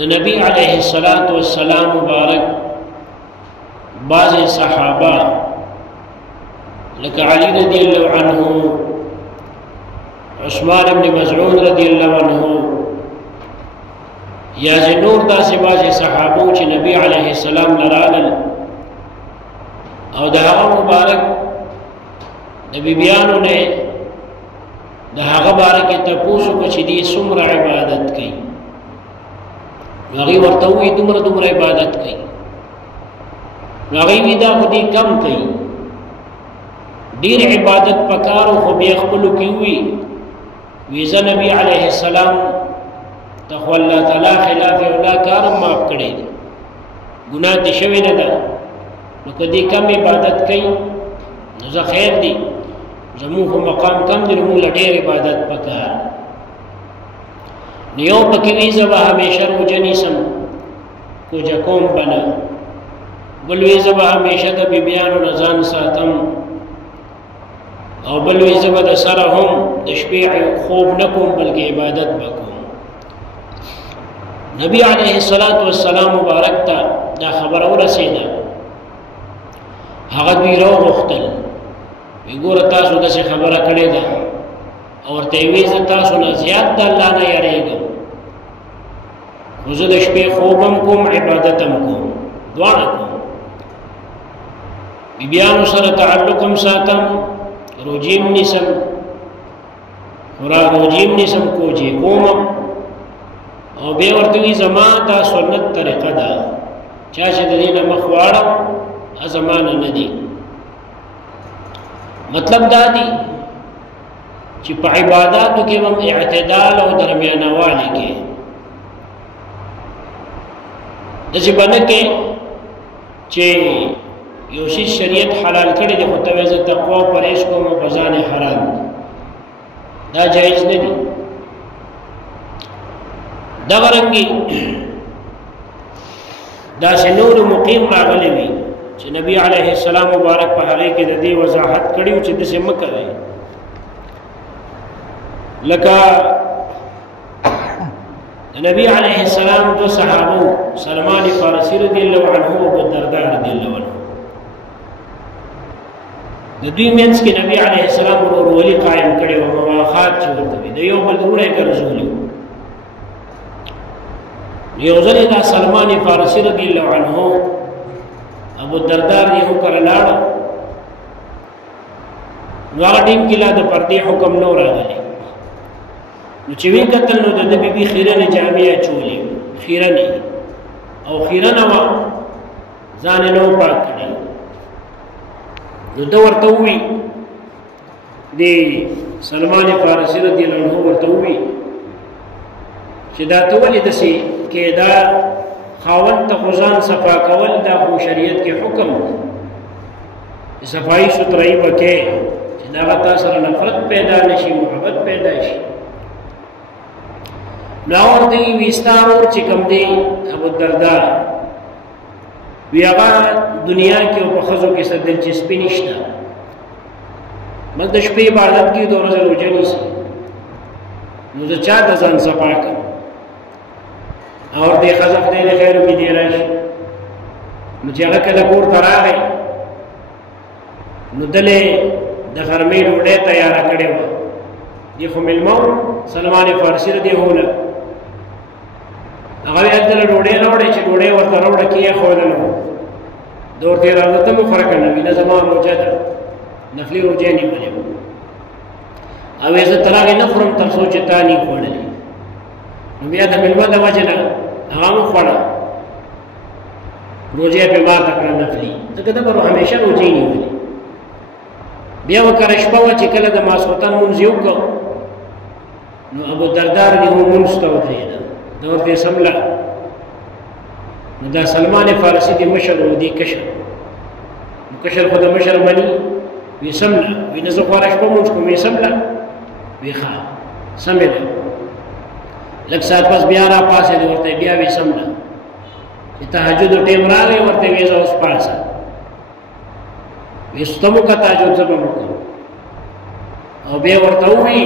د نبی علیه السلام مبارک بعض صحابه لکه علی رضی الله عنه، عثمان بن مزعون رضی الله عنه، یا نور داسې بعض صحابو چې نبی علیه السلام لرالل او د هغه مبارک د بیبیانو نه د هغه باره کې تپوسو کو چې دې څومره عبادت کوي، هغه ورته وی دومره عبادت کوي، هغه وی دا خو دې کم کوي، ډیر عبادت پکارو خو بیا خپل کې وی ز نبی علیه السلام تخو الله تعالی خلاف ولا کارم معاف کړي دي، ګناه دې شوی نه ده، نو کدی کم عبادت کوي نو زه خیر دی، زموږ مقام کم دی، موږ ډېر عبادت پکار نیو پکې وی زبا همیشه روزنی سم کو جکوم بنا بل وی زبا همیشه د بیبیانو نزان ساتم او بل وی زبا د سره هم د شپې خوب نکوم بلکې عبادت وکوم. نبی علیه السلام مبارک ته دا خبر ورسېده، هغه دوی راوغوښتل، وګوره تاسو داسې خبره کړې ده او ورته وی زه تاسو نه زیات د الله نه یریږم، خو زه د شپې خوبم کوم عبادت هم کوم، دواړه کوم، بیبیانو سره تعلق هم ساتم، روجیم نیسم، روجیم نیسم کوجې کومم، او بیا ورته وی زما دا سنت طریقه ده، چا چې د دې نه مخ واړم زمانه نه دي. مطلب دا دی چې په عباداتو کې هم اعتدال او درمیانوالی کې داسې به نه کې چې یو شی شریعت حلال کړی دی خو ته وایې زه تقوا او پرهیز کوم او په ځان یې حرام دی، دا جایز نه دي. دغه رنګې داسې نور مقیم راغلی وي چې نبی علیه السلام مبارک په هغه کې د دې وضاحت کړی چې داسې مه کوئ، لکه د نبی علیه السلام دو صحابو سلمان فارسی رضی الله عنه او ابو الدرداء رضی الله عنه، د دوی منځ کې نبی علیه السلام ورورولي قائم کړی او مواخات چې ورته وي، د یو بل وروڼه یې ګرځولي. یو ځل دا سلمان فارسی رضی الله عنه ابو الدرداء یې کړه لاړ، نو هغه ټیم کې لا د پردې حکم نو راغلی، نو چې وی قتل نو د بیبي خیرنه جامع چولې خیرنه او خیرنه وا ځان نو پاک کړی، نو دا ورته وی دی سلمان فارسی رضی الله عنه ورته وی چې دا ته ولې دسي کې دا خاوند ته غزان صفا کول دا خو شریعت کې حکم دی، صفائی ستھرائی وکې چې دا غتا سره نفرت پیدا نشي، محبت پیدا شي. ناور دی ویستارور چې کوم دی ابو الدرداء وی هغه دنیا کې او په ښځو کې څه دلچسپي نشته، بس د شپې عبادت کې د ورځې روژه نیسي، نو د چا د ځان صفا کړم اور دې ښځه خدای دې خیر وکړي دې راشي، نو چې هغه کله کور ته راغی نو دلې د غرمې ډوډۍ تیاره کړې وه، دې خو مېلمه سلمان فارسي رضی الله عنه هغه یې هلته ډوډۍ راوړې چې ډوډۍ ورته راوړه کې یې ښودله، ده ورته یې راوړه ته مه خوره که نه وي نه زما روژه ده، نفلي روژه یې نیولې وه، او یې زه تر هغې نه خورم تر څو چې تا نی خوړلې، نو بیا د مېلمه د وجې نه هغه مه خوړه، روژه یې پرې ماته کړه نفلي، ځکه ده به همیشه روژه یې نیولې. بیا وکړه شپه وه چې کله د ماسخوتن لمونځ یې وکړ نو ابو الدرداء رضی الله عنه لمونځ ته ودرېده، ده ورته یې سمله، نو دا سلمان فارسي دی مشر و دی کشر، نو کشر خو د مشر مني، وی سمله، وی نه زه خو هره شپه لمونځ کوم، وی سمله، وی ښه سمې ده. لږ ساعت پس بیا را پاڅېد، ورته بیا وی سمله، چې تهجد ټیم راغی ورته وی زه اوس پاڅه، وی ستمو که تهجد زه به وکړم، او بیا ورته ووی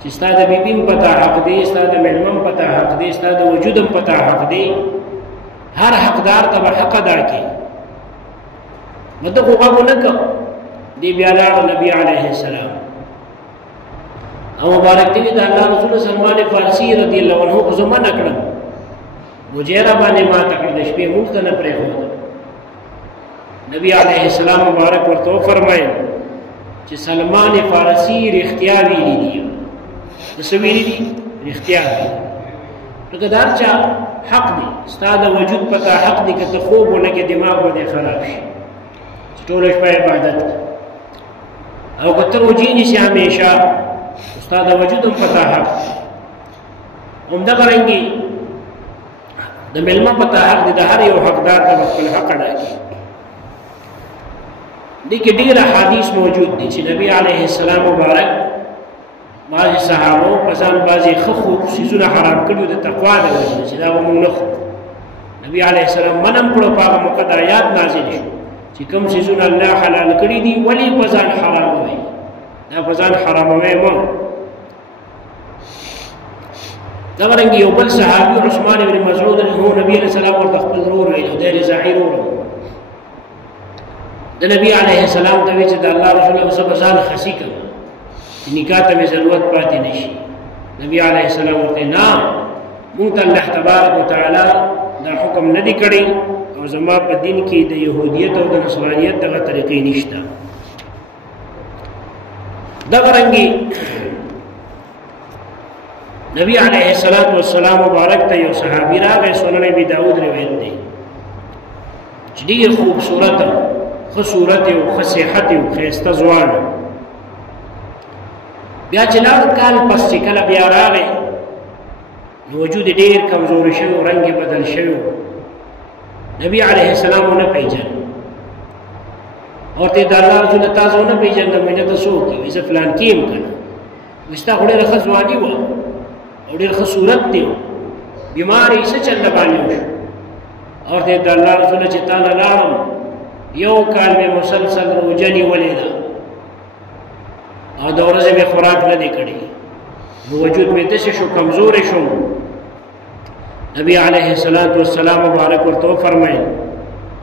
چې ستا د بیبیم پتا حق دی، ستا د مېلمم پتا حق دی، ستا د وجودم پتا حق دی، هر حقدار ته به حق ادا کړي. نو ته خو غږ ونه کړ. دی بیا لاړ نبي علیه السلام او مبارک دی د الله رسول سلمان فارسی رضی الله عنه خو زما نه کړم مجیره باندې ما تکړه د شپې مونږ ته نه پرېښود. نبی علیه السلام مبارک ورته وفرمایل چې سلمان فارسی رښتیا ویلي دي. د څه ویلي دي؟ رښتیا ویلي. لکه د هر چا حق دی، ستا د وجود پته حق دی، که ته خوب ولګې دماغ به دې خراب شي چې ټوله شپه عبادت او که ته روجې نیسې همیشه ستا د وجود هم پته حق دی. همدغه رنګې د مېلمه پته حق دی، د هر یو حقدار ته به خپل حق ادا کړي. دې کې ډېر احادیث موجود دي چې نبی علیه السلام مبارک بعضې صحابو په ځان بعضې ښه خوب څیزونه حرام کړي د تقوا د وجې چې دا به مونږ نه خورو. نبي علیه السلام منم کړو، په هغه موقع د آیات نازل شو چې کوم څیزونه الله حلال کړي دي ولې په ځان حراموئ، دا په ځان حراموئ مه. دغه رنګې یو بل صحابي عثمان بن مسعود هو نبي علیه السلام ورته خپل ورور ویل او دی رضاعي ورور د نبی علیه السلام ته وی چې د الله رسول الله صلی ځان خسي کړ نکاح ته مې ضرورت پاتې نشي. نبی علیه السلام ورته نه، مونږ ته الله تبارک وتعالی دا حکم نه دی کړی او زما په دین کې د یهودیت او د نصرانیت دغه طریقې نشته. دغه رنګې نبی علیه السلام مبارک ته یو صحابي راغی، سنن ابي داود روایت دی چې ډېر خوبصورت ښه صورت او ښه صحت او ښایسته ځوان بیا چې لاړ کال پس چې کله بیا راغی نو وجود ډېر کمزوري شوی او رنګ یې بدل شوی. نبی علیه السلام ونه پیژن ورته د الله رسول تاسو ونه پیژندم مې ته څوک یې؟ زه فلان کې یم که نه؟ وایي ستا خو ډېره ښه ځواني وه او ډېر ښه صورت دی، بیمار یې څه چل باندې وشو؟ ورته د الله رسول چې تا نه لاړم یو کال مې مسلسل روژه نیولې ده او د ورځې مې خوراک نه دی کړی، نو وجود مې داسې شو کمزوری شوم. نبی علیه السلام مبارک ورته وفرمیل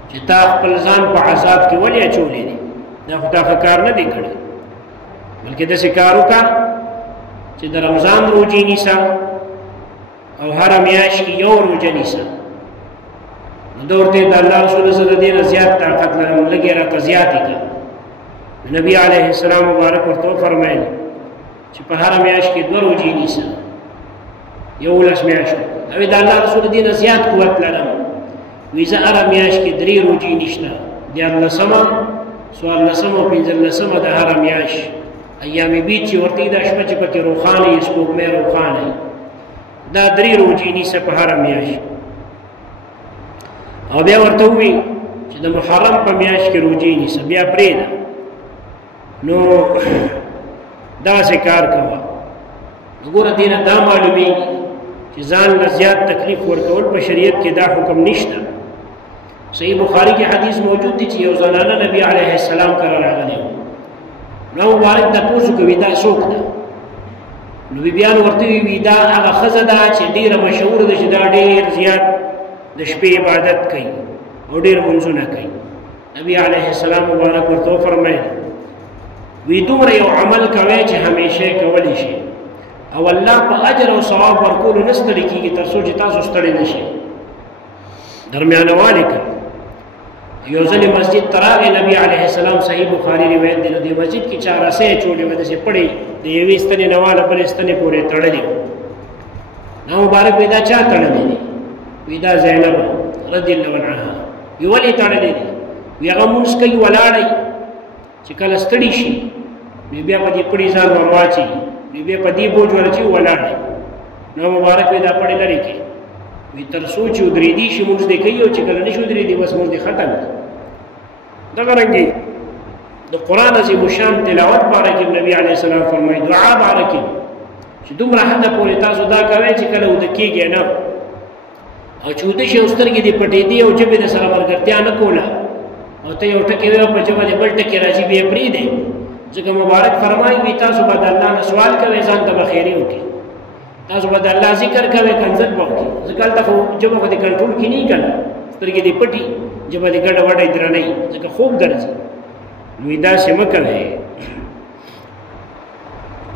چې تا خپل ځان په عذاب کې ولې اچولی دی؟ دا خو تا ښه کار نه دی کړی، بلکې داسې کار وکړه چې د رمضان روژې نیسه او هره میاشت کې یو روژه نیسه. نو ده ورته د الله رسول زه د دې نه زیات طاقت لرم، لږې راته زیاتې کړه. نبی علیه السلام مبارک ورته وفرمیل چې په هره میاشت کې 2 روژې نیسه، 11 میاشتو. او د الله رسول دې نه زیات قوت لرم، وایي زه هره میاشت کې 3 روژې نیسته، 14مه، 14مه او 15مه د هره میاشت ایام بید چې ورته دا شپه چې پکې روښانه وي، سپوږمۍ روښانه وي، دا 3 روژې نیسه په هره میاشت. او بیا ورته ووایي چې د محرم په میاشت کې روژې نیسه، بیا پرېږده. نو داسې کار کوه. وګوره دې نه دا معلومیږي چې ځان له زیات تکلیف ورکول په شریعت کې دا حکم نشته. صحیح بخاری کې حدیث موجود دی چې یو زنانه نبی علیه السلام کره راغلی و، نو مبارک تپوس کوي دا څوک ده؟ نو بیبیان ورته وی دا هغه ښځه ده چې ډېره مشهوره ده چې دا ډېر زیات د شپې عبادت کوي او ډېر منځونه کوي. نبی علیه السلام مبارک ورته وفرمیل وی دومره یو عمل کوي چې همیشه کولی شي او الله په اجر او ثواب ورکولو نه ستړي کېږي تر څو چې تاسو ستړي نه شئ. درمیانوالی کوي. یو ځلې مسجد ته راغی نبی علیه السلام، صحیح بخاري روایت دی، نو دې مسجد کې چا رسۍ اچولې وه، داسې پړې د یوې ستنې نه واله بلې ستنې پورې تړلې وه. نو مبارک وایي دا چا تړلې دي؟ وایي دا زینب رضی الله عنها. وایي ولې تړلې دي؟ وایي هغه مونځ کوي ولاړی، چې کله ستړي شي بیا په دې پړې ځان ور واچوي، بیا په دې بوج ورچوي ولاړی. نو مبارک وایي دا پړې لرې کړي، وی تر څو چې ودرېدي شي مونځ دې کوي او چې کله نشي ودرېدي بس مونځ دې ختم دی. دغه رنګې د قرآن عظیم الشان تلاوت باره کې نبي علیه السلام فرمایي، دعا باره کې چې دومره حده پورې تاسو دا کوئ چې کله وده کېږئ نه او چې وده شي او سترګې دې پټېدي او ژبې د سره ملګرتیا نه کوله او ته یو ټکي وایې په ژبه دې بل ټکي راځي بیا یې پرېږدئ، ځکه مبارک فرمایي وي تاسو به د الله نه سوال کوئ ځان ته به خیري وکړئ تاسو به د الله ذکر کوئ کنځل به وکړئ ځکه هلته خو ژبه خو دې کنټرول کې نه وي که نه سترګې دې پټي ژبه دې ګډه وډه درنۍ ځکه خوب درځي نو داسې مه کوئ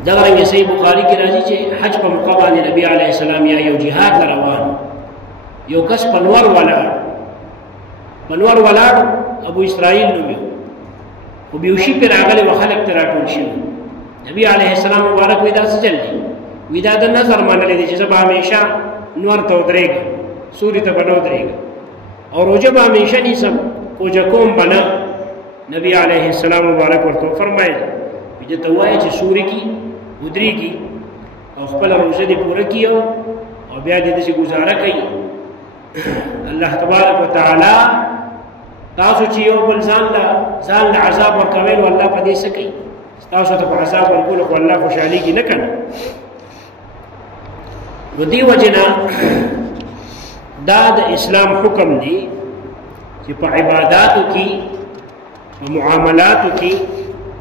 دغه رنګه صحیح بخاري کې راځي چې حج په موقع باندې نبی علیه السلام یا یو جهاد ته روان یو کس په نور ولاړ ابو اسرائیل نوم یې خو بیوشي پرې راغلی و خلک ترې راټول شوي نبی علیه السلام مبارک وایي دا څه چل دی وایي دا د نظر منلی دی چې زه به همیشه نور ته ودرېږم سوري ته به نه ودرېږم او روژه به همیشه نیسم کوجه کوم به نه نبی علیه السلام مبارک ورته وفرمایل وایي ته ووایه چې سوري کې ودرېږي او خپله روژه دې پوره کړي او بیا دې داسې ګزاره کوي الله تبارک وتعالی تاسو چې یو بل ځان له عذاب ورکوئ نو الله په دې څه کوي تاسو ته په عذاب ورکولو خو الله خوشحالېږي نه که نه نو دې وجې نه دا د اسلام حکم دی چې په عباداتو کې په معاملاتو کې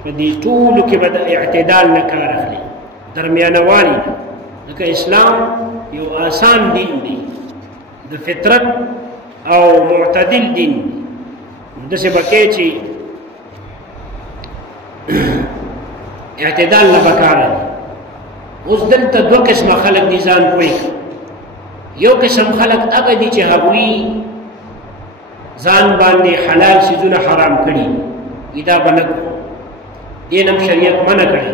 په دې ټولو کې به د اعتدال نه کار اخلي درمیانوالي نه ځکه اسلام یو آسان دین دی د فطرت او معتدل دین دی داسې به کوې چې اعتدال نه به کار دی اوس دلته دوه قسمه خلک دي ځان پوه یو قسم خلک هغه دي چې هغوی ځان باندې حلال څیزونه حرام کړي دا به نه کړو دې نه شریعت منع کړی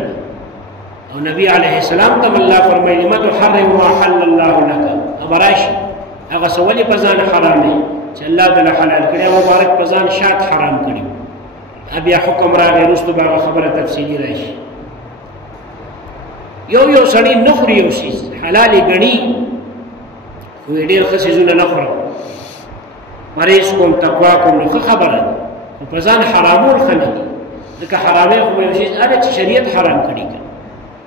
او نبی علیه السلام ته الله فرمایي لم تحرم ما حل الله لك ابراشي هغه څه ولې په ځان حرام دی چې الله تعالی حلال کړی مبارک په ځان شات حرام کړي بیا حکم راغی وروسته به هغه خبره تفصیلي راشي یو سړی نه خوري یو څیز حلال یې ګڼي خو یې ډېر ښه څیزونه نه خورم پرهیز کوم تقوا کوم نو ښه خبره ده خو په ځان حرامول ښه نه دي ځکه حرامۍ خو یو څیز هغه چې شریعت حرام کړي که